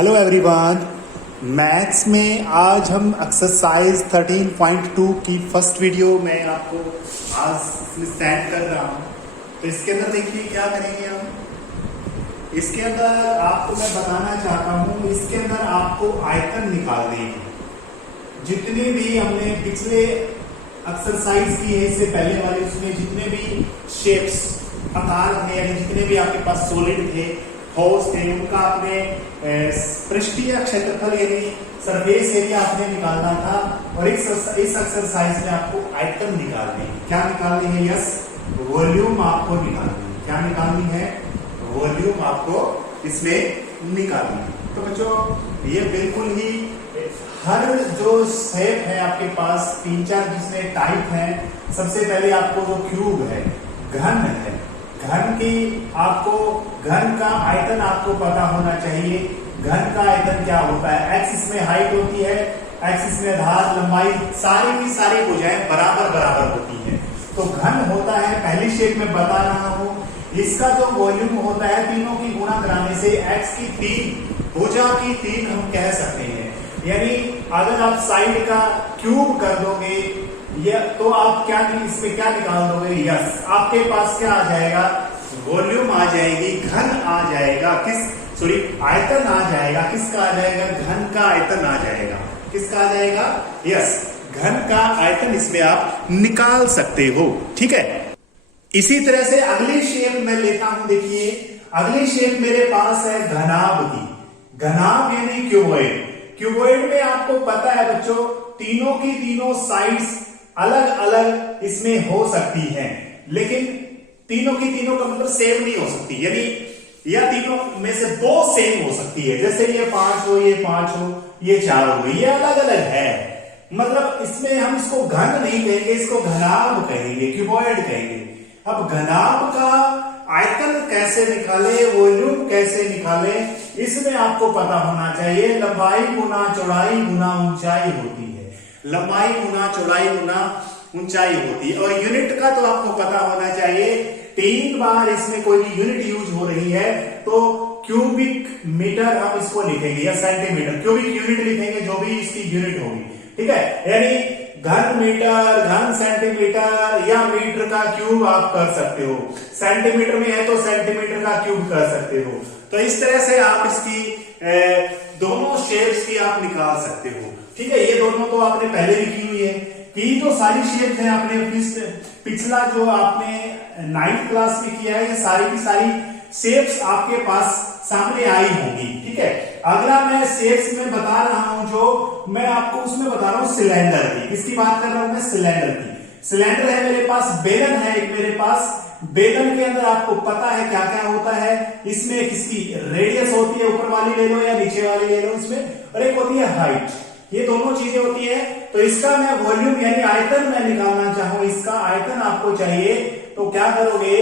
Hello everyone. Maths में आज हम एक्सरसाइज 13.2 की फर्स्ट वीडियो मैं आपको आज सेंड कर रहा हूँ। तो इसके अंदर देखिए क्या करेंगे हम। इसके अंदर आपको मैं बताना चाहता हूँ, इसके अंदर आपको आयतन निकालने हैं। जितने भी हमने पिछले एक्सरसाइज की है, इससे पहले वाले उसमें जितने भी शेप्स आकार थे, यानी जितने भी आपके पास सॉलिड थे, ठोस थे, उनका आपने पृष्ठीय क्षेत्रफल यानी सरफेस एरिया आपने निकालना था। और इस एक्सरसाइज में आपको आयतन निकालने हैं। क्या निकालने हैं? यस, वॉल्यूम आपको निकालनी है। क्या निकालनी है? वॉल्यूम आपको इसमें निकालनी है। तो बच्चों ये बिल्कुल ही हर जो शेप है आपके पास 3-4 जिसमें टाइप है। सबसे पहले आपको जो क्यूब है, घन है, घन की आपको घन का आयतन आपको पता होना चाहिए। घन का आयतन क्या होता है? एक्स इसमें हाइट होती है, एक्स इसमें आधार, लंबाई, सारी की सारी भुजाएं बराबर बराबर होती है। तो घन होता है, पहली शेप में बता रहा हूं, इसका जो वॉल्यूम होता है तीनों की गुणा कराने से एक्स की 3 भुजा की 3 हम कह सकते हैं। यानी अगर आप साइड का क्यूब कर दोगे तो आप क्या इसमें क्या निकाल दोगे? यस, आपके पास क्या आ जाएगा? वॉल्यूम आ जाएगी, घन आ जाएगा, आयतन आ जाएगा। किसका आ जाएगा? घन का आयतन आ जाएगा। किसका आ जाएगा? यस, घन का आयतन इसमें आप निकाल सकते हो। ठीक है। इसी तरह से अगली शेप मैं लेता हूं। देखिए अगली शेप मेरे पास है घनाभ की। घनाभ यानी क्यूबॉइड। क्यूबॉइड में आपको पता है बच्चों, तीनों की तीनों साइड्स अलग अलग इसमें हो सकती हैं, लेकिन तीनों की तीनों का मतलब सेम नहीं हो सकती। यानी या तीनों में से 2 सेम हो सकती है। जैसे ये 5 हो, ये 5 हो, ये 4 हो गई, ये अलग अलग है। मतलब इसमें हम इसको घन नहीं कहेंगे, इसको घनाभ कहेंगे, क्यूबॉइड कहेंगे। अब घनाभ का आयतन कैसे निकाले, वॉल्यूम कैसे निकाले, इसमें आपको पता होना चाहिए। लंबाई गुना चौड़ाई गुना ऊंचाई होती है। लंबाई गुना चौड़ाई गुना ऊंचाई होती है। और यूनिट का तो आपको पता होना चाहिए। 3 बार इसमें कोई भी यूनिट यूज हो रही है तो क्यूबिक मीटर हम इसको लिखेंगे या सेंटीमीटर। क्यूबिक यूनिट लिखेंगे जो भी इसकी यूनिट होगी। ठीक है। यानी घन मीटर, घन सेंटीमीटर या मीटर का क्यूब आप कर सकते हो। सेंटीमीटर में है तो सेंटीमीटर का क्यूब कर सकते हो। तो इस तरह से आप इसकी दोनों शेप्स की आप निकाल सकते हो। ठीक है। ये दोनों तो आपने पहले भी की हुई है। की तो सारी शेप्स है आपने पिछला जो आपने 9th क्लास में किया है, ये सारी की सारी शेप्स आपके पास सामने आई होंगी। ठीक है। अगला मैं शेप्स में बता रहा हूं, जो मैं आपको उसमें बता रहा हूं सिलेंडर की। किसकी बात कर रहा हूं मैं? सिलेंडर की। सिलेंडर है मेरे पास, बेलन है एक मेरे पास। बेलन के अंदर आपको पता है क्या क्या होता है। इसमें किसकी रेडियस होती है, ऊपर वाली ले लो या नीचे वाली ले लो इसमें, और एक होती है हाइट। ये दोनों चीजें होती है। तो इसका मैं वॉल्यूम यानी आयतन मैं निकालना चाहूं, इसका आयतन आपको चाहिए तो क्या करोगे?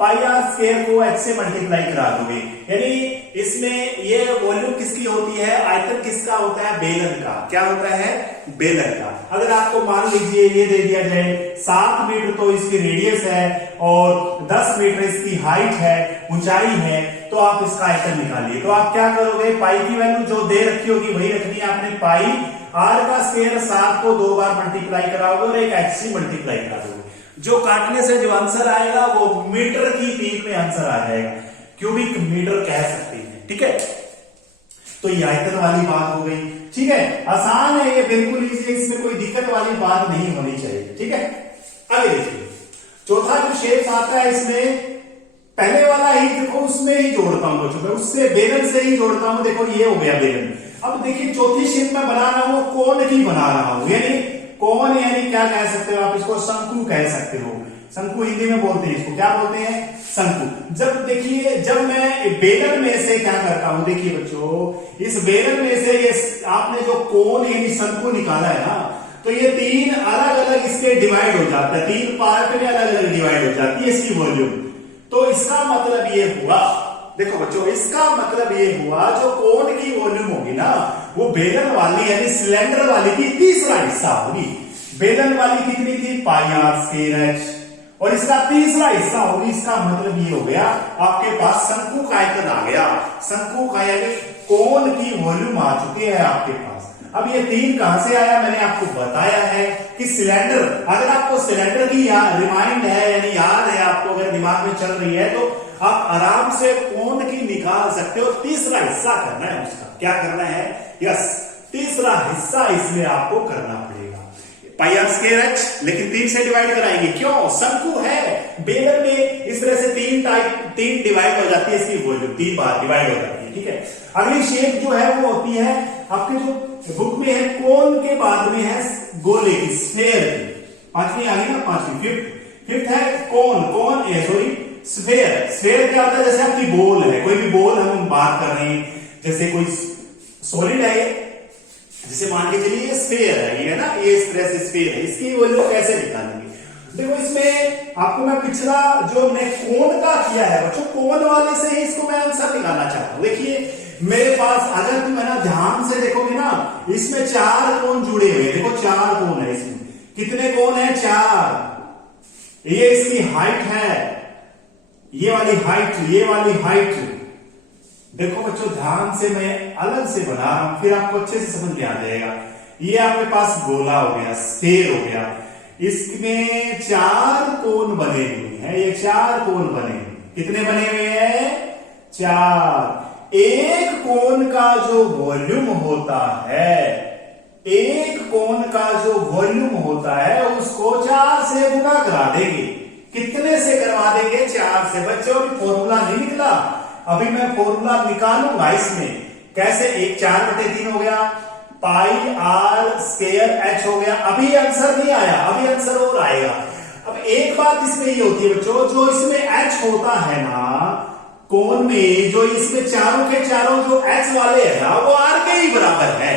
पाई आर स्क्वायर को h से मल्टीप्लाई करा दोगे। यानी इसमें ये वॉल्यूम किसकी होती है, आयतन किसका होता है? बेलन का। क्या होता है? बेलन का। अगर आपको मान लीजिए ये दे दिया जाए 7 मीटर तो इसकी रेडियस है और 10 मीटर इसकी हाइट है, ऊंचाई है, तो आप इसका आयतन निकालिए। तो आप क्या करोगे? पाई की वैल्यू जो दे रखी होगी वही रखनी है आपने। पाई आर का स्क्वायर 7 को 2 बार मल्टीप्लाई कराओगे और एक h से मल्टीप्लाई करा दोगे। जो काटने से जो आंसर आएगा वो मीटर की 3 में आंसर आ जाएगा। क्यूबिक मीटर कह सकते हैं। ठीक है। तो ये आयतन वाली बात हो गई। ठीक है। आसान है ये, बिल्कुल इजी, इसमें कोई दिक्कत वाली बात नहीं होनी चाहिए। ठीक है। आगे देखिए चौथा जो शेप आता है, इसमें पहले वाला ही देखो, उसमें ही जोड़ता हूं बच्चों, मैं उससे बेलन से ही जोड़ता हूं। देखो ये हो गया बेलन। अब देखिए चौथी शेप में बना रहा हूं, कोण की बना रहा हूं। यानी कोण यानी क्या कह सकते हो आप? इसको शंकु कह सकते हो। शंकु हिंदी में बोलते हैं इसको, क्या बोलते हैं? शंकु। जब देखिए जब मैं बेलन में से क्या करता हूं, देखिए बच्चों इस बेलन में से ये आपने जो कोण यानी शंकु निकाला है ना, तो ये 3 अलग अलग इसके डिवाइड हो जाता है। 3 पार्ट में अलग अलग डिवाइड हो जाती है इसकी वॉल्यूम। तो इसका मतलब ये हुआ, देखो बच्चों इसका मतलब ये हुआ जो कोण की वॉल्यूम होगी ना, वो बेलन वाली यानी सिलेंडर वाली की तीसरा हिस्सा होगी। बेलन वाली कितनी थी? पाई आर स्क्वायर h, और इसका तीसरा हिस्सा होगी। इसका मतलब ये हो गया आपके पास शंकु का आयतन आ गया। शंकु का यानी कोन की वॉल्यूम आ चुकी है आपके पास। अब ये 3 कहां से आया, मैंने आपको बताया है कि सिलेंडर, अगर आपको सिलेंडर की रिमाइंड है यानी याद है आपको, अगर दिमाग में चल रही है तो आप आराम से कोन की निकाल सकते हो। तीसरा हिस्सा करना है उसका, क्या करना है, यस, तीसरा हिस्सा इसमें आपको करना पड़ेगा पाई आर स्क्वायर एच, लेकिन 3 से डिवाइड कराएंगे, क्यों, शंकु है, बेलन में इस तरह से 3 डिवाइड हो जाती है, इसकी वॉल्यूम 3 बार डिवाइड हो जाती है, ठीक है। अगली शेप जो है वो होती है आपके जो बुक में है, कोन के बाद में है गोले की, स्फेयर की, 5वीं आ गई ना, 5वीं, फिफ्थ है कोन सॉरी स्फेयर। स्फेयर क्या होता है, जैसे आपकी बॉल है, कोई भी बॉल हम बात कर रहे हैं, जैसे कोई सॉलिड है, जिसे मान के चलिए ये स्फेयर है, ये ना, ये इस तरह से स्फेयर है, इसकी वैल्यू कैसे निकालेंगे, देखो इसमें आपको मैं पिछला जो हमने कोन का किया है बच्चों, कोन वाले से ही इसको मैं आंसर निकालना चाहता हूं। देखिए मेरे पास, अगर तुम है ना ध्यान से देखोगे ना, इसमें 4 कोन जुड़े हुए, देखो 4 कोन है इसमें, कितने कोन है, 4, ये इसकी हाइट है, ये वाली हाइट, देखो बच्चों ध्यान से मैं अलग से बना रहा हूं, फिर आपको अच्छे से समझ में आ जाएगा। ये आपके पास गोला हो गया, स्फेयर हो गया, इसमें 4 कोन बने हुए हैं, ये 4 कोन बने, कितने बने हुए हैं, 4। एक कोन का जो वॉल्यूम होता है, एक कोन का जो वॉल्यूम होता है उसको 4 से गुना करा देंगे, कितने से करवा देंगे, 4 से। बच्चों अभी फॉर्मूला नहीं निकला, अभी मैं फॉर्मूला निकालूंगा इसमें, कैसे, 1/4/3 हो गया, पाई आर स्क्वायर एच हो गया, अभी आंसर नहीं आया, अभी आंसर और आएगा। अब एक बात इसमें ये होती है बच्चों, जो इसमें एच होता है ना कोन में, जो इसमें चारों के चारों जो एच वाले है ना, वो आर के ही बराबर है।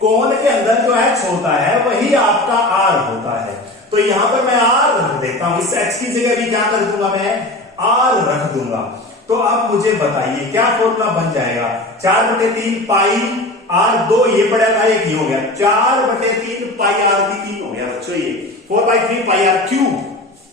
कोन के अंदर जो एच होता है वही आपका आर होता है, तो यहां पर मैं आर रख देता हूं, इस एच की जगह भी क्या कर दूंगा, मैं आर रख दूंगा। तो अब मुझे बताइए क्या फॉर्मूला बन जाएगा, 4/3 पाई आर 2, ये पड़ेगा, एक ही हो गया, 4/3 पाई आर की 3 हो गया बच्चों, ये 4/3 पाई आर क्यूब,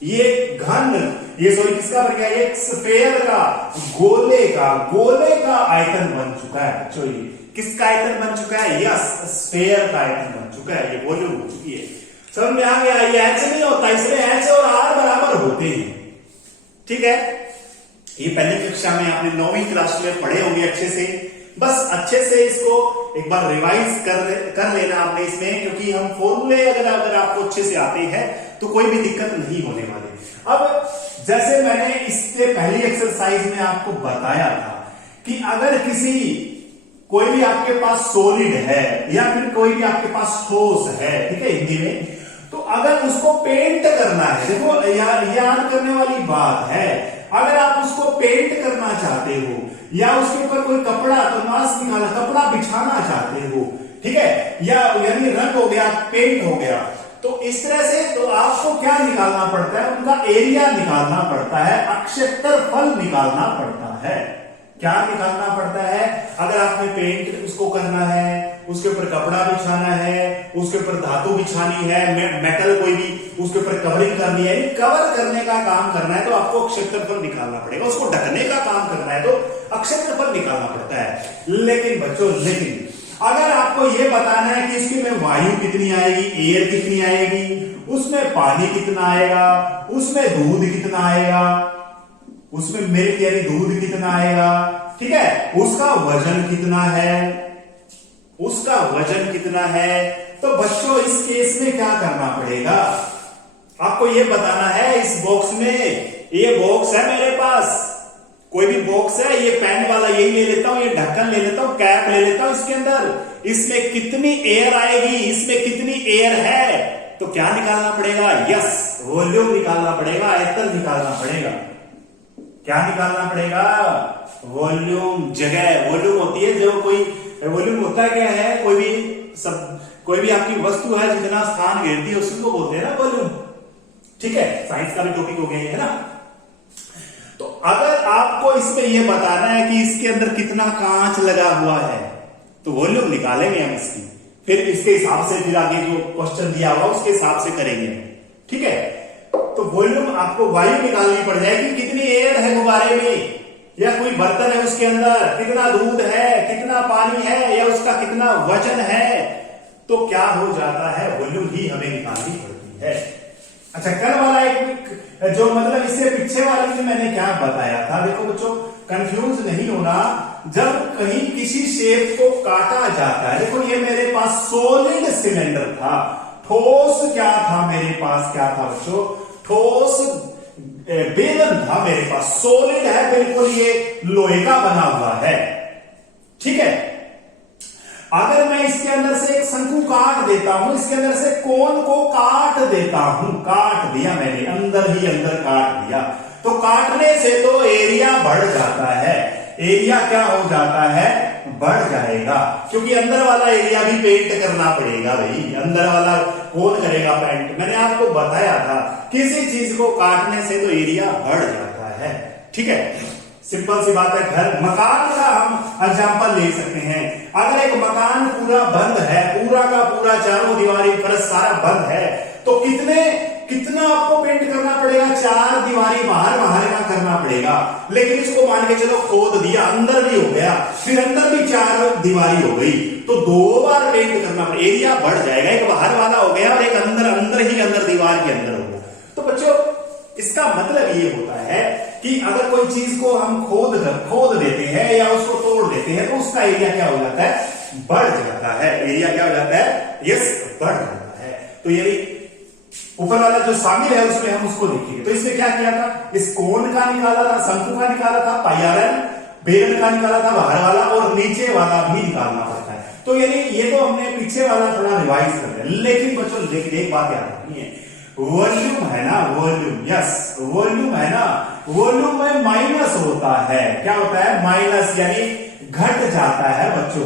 ये घन, ये सॉरी किसका बन गया, एक स्फेयर का, गोले का आयतन बन चुका है बच्चों, ये किसका आयतन बन चुका है, यस, स्फेयर का आयतन बन चुका है, ये वॉल्यूम हो चुकी है। समझ में आ गया, ये एच नहीं होता, इसमें एच और आर बराबर होते हैं, ठीक है। ये पहली कक्षा में आपने 9वीं क्लास में पढ़े होंगे अच्छे से, बस अच्छे से इसको एक बार रिवाइज कर लेना आपने इसमें, क्योंकि हम फॉर्मूले अगर आपको अच्छे से आते हैं तो कोई भी दिक्कत नहीं होने वाली। अब जैसे मैंने इससे पहली एक्सरसाइज में आपको बताया था कि अगर कोई भी आपके पास सॉलिड है या फिर कोई भी आपके पास ठोस है, ठीक है हिंदी में, तो अगर उसको पेंट करना है, देखो याद करने वाली बात है, अगर आप उसको पेंट करना चाहते हो या उसके ऊपर कोई कपड़ा, कनवास निकाला, कपड़ा बिछाना चाहते हो, ठीक है, या यानी रंग हो गया, पेंट हो गया, तो इस तरह से तो आपको क्या निकालना पड़ता है, उनका एरिया निकालना पड़ता है, क्षेत्रफल निकालना पड़ता है। क्या निकालना पड़ता है, अगर आपने पेंट उसको करना है, उसके ऊपर कपड़ा बिछाना है, उसके ऊपर धातु बिछानी है, मेटल कोई भी उसके ऊपर कवरिंग करनी है, कवर करने का काम करना है, तो आपको क्षेत्रफल निकालना पड़ेगा, उसको ढकने का काम करना है तो क्षेत्रफल निकालना पड़ता है। लेकिन बच्चों, अगर आपको यह बताना है कि इसकी में वायु कितनी आएगी, एयर कितनी आएगी, उसमें पानी कितना आएगा, उसमें दूध कितना आएगा, उसमें मिल्क यानी दूध कितना आएगा, ठीक है, उसका वजन कितना है, तो बच्चों इस केस में क्या करना पड़ेगा, आपको यह बताना है। इस बॉक्स में, ये बॉक्स है मेरे पास, कोई भी बॉक्स है, ये पेन वाला यही ले लेता हूं, ये ढक्कन ले लेता हूं, कैप ले लेता हूं, इसके अंदर इसमें कितनी एयर आएगी, इसमें कितनी एयर है, तो क्या निकालना पड़ेगा, यस, वॉल्यूम निकालना पड़ेगा, आयतन निकालना पड़ेगा। क्या निकालना पड़ेगा, वॉल्यूम। जगह वॉल्यूम होती है, जो कोई वॉल्यूम होता है क्या है, कोई भी आपकी वस्तु है जितना स्थान घेरती है उसको बोलते हैं ना वॉल्यूम, ठीक है, साइंस का भी टॉपिक हो गया है ना। तो अगर आपको इसमें यह बताना है कि इसके अंदर कितना कांच लगा हुआ है, तो वॉल्यूम निकालेंगे हम इसकी, फिर इसके हिसाब से फिर आगे जो क्वेश्चन दिया हुआ उसके हिसाब से करेंगे, ठीक है। तो वॉल्यूम आपको वायु निकालनी पड़ जाएगी, कितनी एयर है गुब्बारे में, या कोई बर्तन है उसके अंदर कितना दूध है, कितना पानी है, या उसका कितना वजन है, तो क्या हो जाता है, वॉल्यूम ही हमें निकालनी पड़ती है। अच्छा, कल वाला एक जो मतलब इससे पीछे वाले में मैंने क्या बताया था, देखो बच्चों कंफ्यूज नहीं होना। जब कहीं किसी शेप को काटा जाता है, देखो ये मेरे पास सॉलिड सिलेंडर था, ठोस क्या था मेरे पास, क्या था बच्चों, ठोस बेलन था मेरे पास, सॉलिड है बिल्कुल, ये लोहे का बना हुआ है, ठीक है। अगर मैं इसके अंदर से एक शंकु काट देता हूं, इसके अंदर से कोन को काट देता हूं, काट दिया मैंने, अंदर ही अंदर काट दिया, तो काटने से तो एरिया बढ़ जाता है, एरिया क्या हो जाता है, बढ़ जाएगा, क्योंकि अंदर वाला एरिया भी पेंट करना पड़ेगा भाई, अंदर वाला कौन करेगा पेंट। मैंने आपको बताया था किसी चीज को काटने से तो एरिया बढ़ जाता है, ठीक है, सिंपल सी बात है। घर मकान का हम एग्जांपल ले सकते हैं। अगर एक मकान पूरा बंद है, पूरा का पूरा चारों दीवारी फर्श सारा बंद है, तो कितना आपको पेंट करना पड़ेगा, 4 दीवारी बाहर का करना पड़ेगा। लेकिन इसको मान के चलो खोद दिया, अंदर भी हो गया, फिर अंदर भी 4 दीवारी हो गई, तो 2 बार पेंट करना पड़ेगा, एरिया बढ़ जाएगा, एक बाहर वाला हो गया और एक अंदर ही अंदर दीवार के अंदर हो गया। तो बच्चों इसका मतलब ये होता है कि अगर कोई चीज को हम खोद देते हैं या उसको तोड़ देते हैं, तो उसका एरिया क्या हो जाता है, बढ़ जाता है, एरिया क्या हो जाता है, यस बढ़ जाता है। तो यदि ऊपर वाला जो शामिल है उसमें हम उसको देखेंगे, तो इसमें क्या किया था, इस कोन का निकाला था, शंकु का निकाला था, पाइयारन बेलन का निकाला था बाहर वाला, और नीचे वाला भी निकालना पड़ता है। तो यदि ये तो हमने पीछे वाला थोड़ा रिवाइज कर लिया, लेकिन बच्चों लेकिन एक बात याद रखनी है, वॉल्यूम है ना, वॉल्यूम, यस वॉल्यूम है ना, वॉल्यूम में माइनस होता है, क्या होता है, माइनस, यानी घट जाता है बच्चों,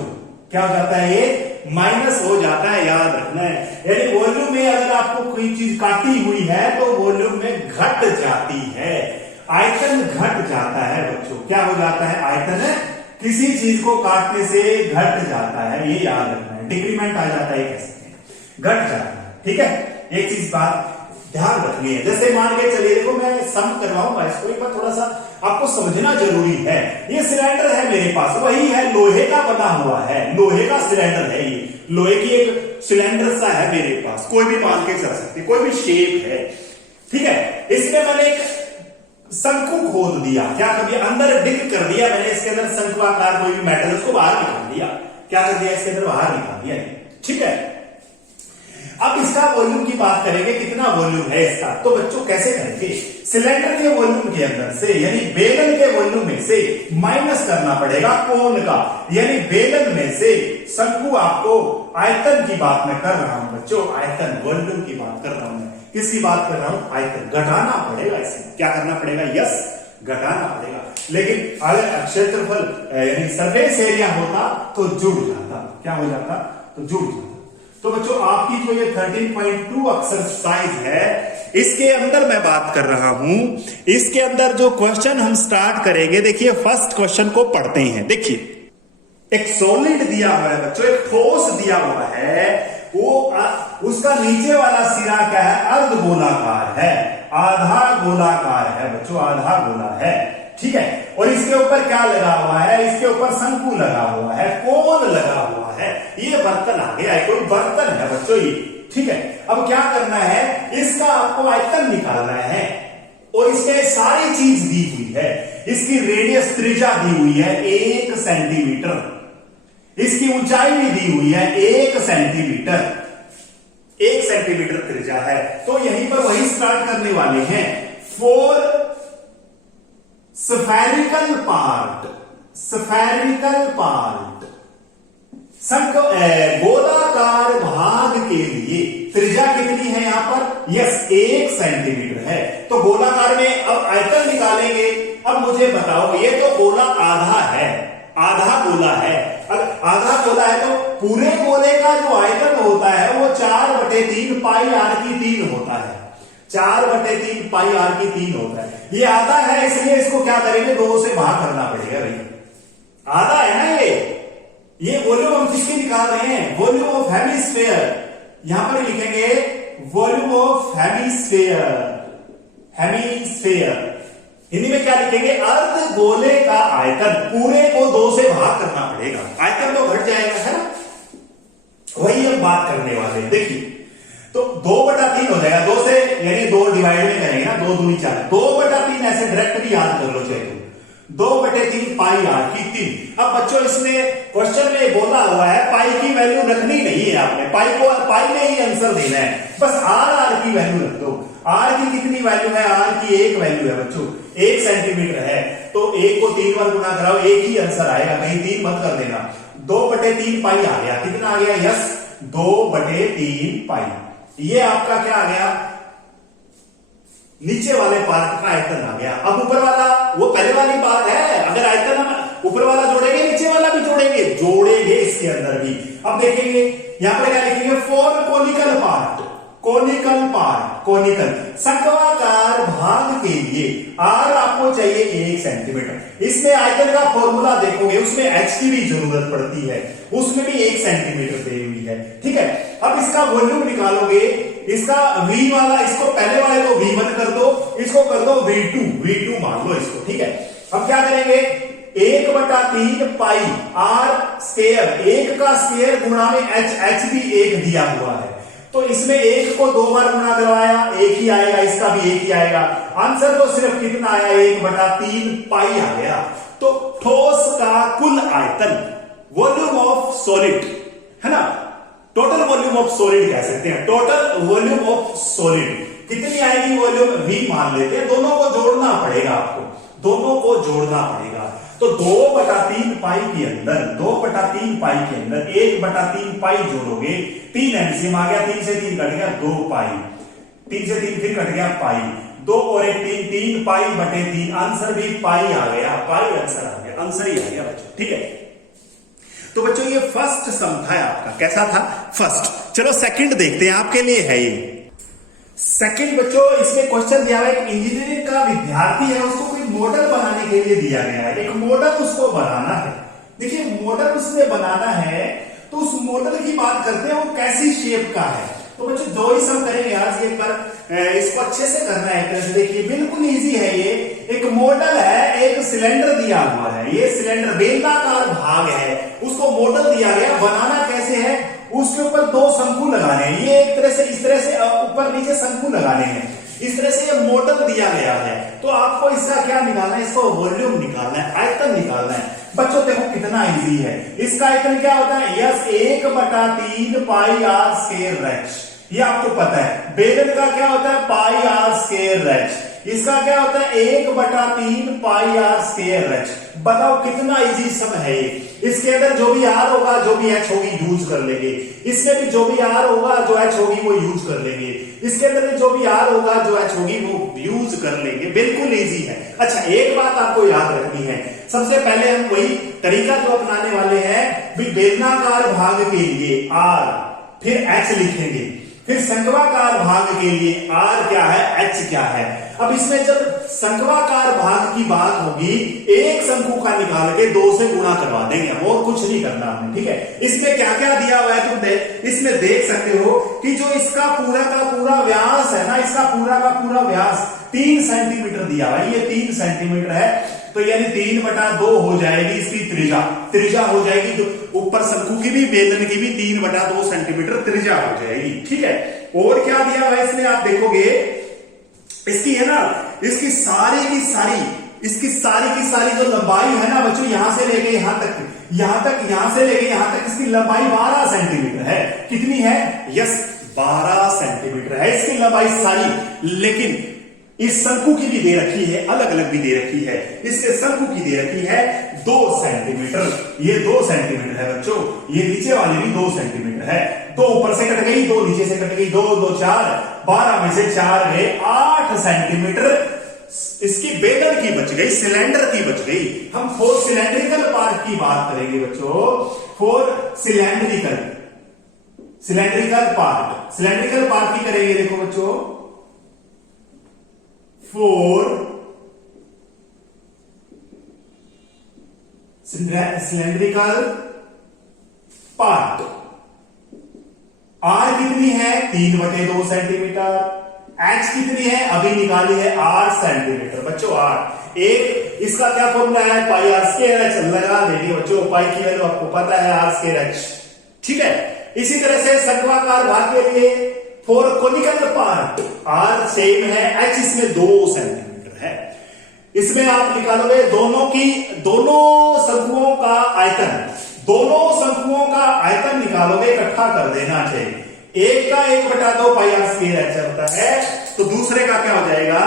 क्या हो जाता है, ये माइनस हो जाता है, याद रखना है। यानी वॉल्यूम में अगर आपको कोई चीज काटी हुई है तो वॉल्यूम में घट जाती है, आयतन घट जाता है बच्चों, क्या हो जाता है, आयतन किसी चीज को काटने से घट जाता है, ये याद रखना है, डिक्रीमेंट आ जाता है, कैसे घट जाता है, ठीक है। एक चीज बात ध्यान रखनी है, जैसे मान के चलिए, देखो मैं सम करवाऊंगा इसको, एक बार थोड़ा सा आपको समझना जरूरी है। ये सिलेंडर है मेरे पास, वही है, लोहे का बना हुआ है, लोहे का सिलेंडर है, ये लोहे की एक सिलेंडर सा है मेरे पास, कोई भी मान के चल सकते, कोई भी शेप है, ठीक है। इसमें मैंने एक शंकु खोद दिया, क्या कर दिया, अंदर डिग कर दिया मैंने, इसके अंदर शंकु आकार कोई भी मेटल उसको बाहर निकाल दिया, क्या कर दिया, इसके अंदर बाहर निकाल दिया, ठीक है। अब इसका वॉल्यूम की बात करेंगे, कितना वॉल्यूम है इसका, तो बच्चों कैसे करेंगे, सिलेंडर के वॉल्यूम के अंदर से, यानी बेलन के वॉल्यूम में से माइनस करना पड़ेगा कोन का, यानी बेलन में से शंकु, आपको आयतन की बात मैं कर रहा हूं बच्चों, आयतन वॉल्यूम की बात कर रहा हूं मैं, किसकी बात कर रहा हूं, आयतन, घटाना पड़ेगा इसे, क्या करना पड़ेगा, यस घटाना पड़ेगा। लेकिन अगर क्षेत्रफल यानी सरफेस एरिया होता तो जुड़ जाता, क्या हो जाता, तो जुड़ जाता। तो बच्चों आपकी जो ये 13.2 एक्सरसाइज है, इसके अंदर मैं बात कर रहा हूं, इसके अंदर जो क्वेश्चन हम स्टार्ट करेंगे, देखिए फर्स्ट क्वेश्चन को पढ़ते हैं। देखिए एक सॉलिड दिया हुआ है बच्चों, एक ठोस दिया हुआ है, वो उसका नीचे वाला सिरा क्या है, अर्ध गोलाकार है, आधा गोलाकार है बच्चों, आधा गोला है, ठीक है। और इसके ऊपर क्या लगा हुआ है, इसके ऊपर शंकु लगा हुआ है, कोन लगा हुआ है, ये बर्तन आ गया, कोई बर्तन है बच्चों ये, ठीक है। अब क्या करना है, इसका आपको आयतन निकालना है, और इसमें सारी चीज दी हुई है, इसकी रेडियस त्रिज्या दी हुई है 1 सेंटीमीटर, इसकी ऊंचाई भी दी हुई है 1 सेंटीमीटर, 1 सेंटीमीटर त्रिज्या है। तो यहीं पर वही स्टार्ट करने वाले हैं, 4 स्फेरिकल पार्ट, गोलाकार भाग के लिए त्रिज्या कितनी है यहां पर, यस 1 सेंटीमीटर है। तो गोलाकार में अब आयतन निकालेंगे। अब मुझे बताओ, ये तो गोला आधा है, आधा गोला है, अगर आधा गोला है तो पूरे गोले का जो आयतन होता है वो 4/3 पाई आर की 3 होता है, 4/3 पाई आर की 3 होता है। ये आधा है, इसलिए इसको क्या करेंगे, 2 से भाग करना पड़ेगा भाई, आधा है ना ये वॉल्यूम हम किसकी निकाल रहे हैं, वॉल्यूम ऑफ हेमिस्फेयर, यहां पर लिखेंगे volume of hemisphere, hemisphere, Hindi में क्या लिखेंगे, अर्ध गोले का आयतन, पूरे को 2 से भाग करना पड़ेगा, आयतन तो घट जाएगा, है ना। वही हम बात करने वाले हैं। देखिए तो 2/3 हो जाएगा, 2 से यानी 2 डिवाइड में करेंगे ना, 2 दूनी 4, 2/3 ऐसे डायरेक्ट भी याद कर लो चाहे, 2/3 पाई आर की 3। अब बच्चों इसमें क्वेश्चन में बोला हुआ है पाई की वैल्यू रखनी नहीं है, आपने पाई में ही आंसर देना है, बस आर की वैल्यू रख दो। आर की कितनी वैल्यू है, आर की 1 वैल्यू है बच्चों, 1 सेंटीमीटर है, तो 1 को 3 बार गुना कराओ, 1 ही आंसर आएगा, कहीं 3 मत कर देना। 2/3 पाई आ गया, कितना आ गया, यस 2/3 पाई। ये आपका क्या आ गया, नीचे वाले पार्ट का आयतन आ गया। अब ऊपर वाला वो पहले वाली बात है, अगर आयतन हम ऊपर वाला जोड़ेंगे नीचे वाला भी जोड़ेंगे इसके अंदर भी। अब देखेंगे यहां पर क्या लिखेंगे, फॉर कोनिकल पार्ट, कोनिकल शंक्वाकार भाग के लिए आर आपको चाहिए 1 सेंटीमीटर। इसमें आयतन का फॉर्मूला देखोगे, उसमें एच की भी जरूरत पड़ती है, उसमें भी 1 सेंटीमीटर दी हुई है, ठीक है। अब इसका वॉल्यूम निकालोगे, इसका V वाला, इसको पहले वाले को V1 कर दो, इसको कर दो V2 मान लो इसको, ठीक है। अब क्या करेंगे, 1/3 पाई आर स्क्वायर, 1 का स्क्वायर गुणा में एच भी 1 दिया हुआ है, तो इसमें 1 को 2 बार गुणा करवाया, 1 ही आएगा, इसका भी 1 ही आएगा। आंसर तो सिर्फ कितना आया, 1/3 पाई आ गया। तो ठोस का कुल आयतन, वॉल्यूम ऑफ सॉलिड, है ना, टोटल वॉल्यूम ऑफ सॉलिड कह सकते हैं, टोटल वॉल्यूम ऑफ सॉलिड कितनी आएगी, वॉल्यूम V मान लेते हैं, दोनों को जोड़ना पड़ेगा आपको, दोनों को जोड़ना पड़ेगा। तो 2/3 पाई के अंदर, 2/3 पाई के अंदर 1/3 पाई जोड़ोगे, 3 एलसीएम आ गया, 3 से 3 कट गया 2 पाई, 3 से 3 फिर कट गया पाई, 2 और 1 3 पाई/3, आंसर भी पाई आ गया, पाई आंसर आ गया, आंसर ही आ गया बच्चों, ठीक है। तो बच्चों ये फर्स्ट सम था आपका, कैसा था, फर्स्ट। चलो सेकंड देखते हैं, आपके लिए है ये सेकंड। बच्चों इसमें क्वेश्चन दिया हुआ है, एक इंजीनियरिंग का विद्यार्थी है, उसको कोई मॉडल बनाने के लिए दिया गया है, एक मॉडल उसको बनाना है। देखिए मॉडल उसने बनाना है, तो उस मॉडल की बात करते हैं, वो कैसी शेप का है। तो बच्चों 2 ही सम करेंगे आज, एक बार इसको अच्छे से करना है। देखिए बिल्कुल इजी है ये, एक मॉडल है, एक सिलेंडर दिया हुआ है, ये सिलेंडर बेलनाकार भाग है, उसको मॉडल दिया गया, बनाना कैसे है, उसके ऊपर 2 शंकु लगाने हैं, ये एक तरह से इस तरह से ऊपर नीचे शंकु लगाने हैं, इस तरह से ये मॉडल दिया गया है। तो आपको इसका क्या निकालना है, इसको वॉल्यूम निकालना है, आयतन निकालना है। बच्चों देखो कितना इजी है, इसका आयतन क्या होता है, yes 1/3 pi r square h, ये आपको पता है। बेलन का क्या होता है, पाई आर स्क्वायर एच, इसका क्या होता है 1/3 पाई आर स्क्वायर एच। बताओ कितना इजी सम है ये। इसके अंदर जो भी आर होगा, जो भी एच होगी यूज कर लेंगे, इसमें भी जो भी आर होगा, जो एच होगी वो यूज कर लेंगे, इसके अंदर भी जो भी आर होगा, जो एच होगी वो यूज कर लेंगे, बिल्कुल इजी है। अच्छा एक बात आपको याद रखनी है, सबसे पहले हम वही तरीका जो अपनाने वाले हैं, बेलनाकार भाग के लिए आर, फिर एच लिखेंगे, फिर शंक्वाकार भाग के लिए आर क्या है, एच क्या है। अब इसमें जब शंक्वाकार भाग की बात होगी, एक शंकु का निकाल के 2 से गुणा करवा देंगे, और कुछ नहीं करना हमने, ठीक है। इसमें क्या क्या दिया हुआ है तुम इसमें देख सकते हो कि जो इसका पूरा का पूरा व्यास है ना, इसका पूरा का पूरा व्यास 3 सेंटीमीटर दिया हुआ है, ये 3 सेंटीमीटर है, तो यानी 3/2 हो जाएगी इसकी त्रिज्या हो जाएगी, तो ऊपर शंकु की भी बेलन की भी 3/2 सेंटीमीटर त्रिज्या हो जाएगी, ठीक है। और क्या दिया हुआ है इसमें आप देखोगे, इसकी है ना, इसकी सारी की सारी जो लंबाई है ना बच्चों, यहां से लेके यहां से लेके यहां तक इसकी लंबाई 12 सेंटीमीटर है। कितनी है, यस 12 सेंटीमीटर है इसकी लंबाई सारी। लेकिन इस शंकु की भी दे रखी है, अलग अलग भी दे रखी है, इसके शंकु की दे रखी है 2 सेंटीमीटर, ये 2 सेंटीमीटर है बच्चों, ये नीचे वाली भी 2 सेंटीमीटर है। 2 ऊपर से कट गई, 2 नीचे से कट गई, 2 2 4, 12 में से 4 गए, 8 सेंटीमीटर इसकी बेलन की बच गई, सिलेंडर की बच गई। हम 4 सिलेंड्रिकल पार्ट की बात करेंगे बच्चों, 4 सिलेंड्रिकल पार्ट की करेंगे। देखो बच्चों 4 सिलेंड्रिकल पार्ट, आर कितनी है 3/2 सेंटीमीटर, एच कितनी है अभी निकाली है, 8 सेंटीमीटर बच्चों, 8। एक इसका क्या फॉर्मूला है, पाई आर स्क्वायर एच, लगा देनी बच्चों, पाई की वैल्यू आपको पता है, आर स्क्वायर एच, ठीक है। इसी तरह से शंक्वाकार भाग के लिए for conical part r same है, एच इसमें 2 सेंटीमीटर है। इसमें आप निकालोगे दोनों शंकुओं का आयतन, दोनों शंकुओं का आयतन निकालोगे, इकट्ठा कर देना चाहिए। एक का 1/2 पाई आर स्क्वायर एच होता है, तो दूसरे का क्या हो जाएगा,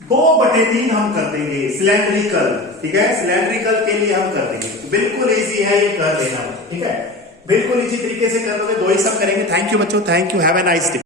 2/3 हम कर देंगे सिलेंड्रिकल, ठीक है, सिलेंड्रिकल के लिए हम कर देंगे। बिल्कुल इजी है ये, कर देना, ठीक है, बिल्कुल इसी तरीके से कर दोगे, 2 ही सब करेंगे। थैंक यू बच्चों, thank you, have a nice day.